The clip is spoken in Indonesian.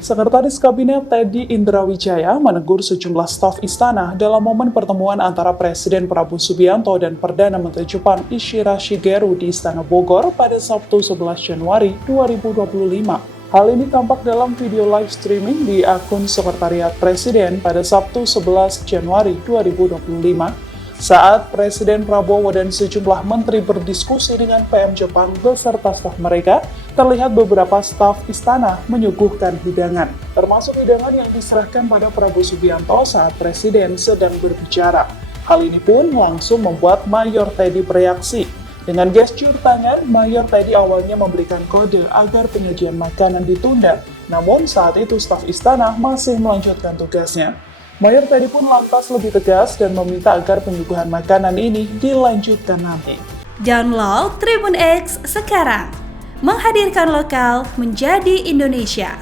Sekretaris Kabinet Teddy Indrawijaya menegur sejumlah staf istana dalam momen pertemuan antara Presiden Prabowo Subianto dan Perdana Menteri Jepang Ishihara Shigeru di Istana Bogor pada Sabtu 11 Januari 2025. Hal ini tampak dalam video live streaming di akun Sekretariat Presiden pada Sabtu 11 Januari 2025 saat Presiden Prabowo dan sejumlah menteri berdiskusi dengan PM Jepang beserta staf mereka. Terlihat beberapa staf istana menyuguhkan hidangan, termasuk hidangan yang diserahkan pada Prabowo Subianto saat Presiden sedang berbicara. Hal ini pun langsung membuat Mayor Teddy bereaksi. Dengan gestur tangan, Mayor Teddy awalnya memberikan kode agar penyajian makanan ditunda, namun saat itu staf istana masih melanjutkan tugasnya. Mayor Teddy pun lantas lebih tegas dan meminta agar penyuguhan makanan ini dilanjutkan nanti. Download Tribun X sekarang, menghadirkan lokal menjadi Indonesia.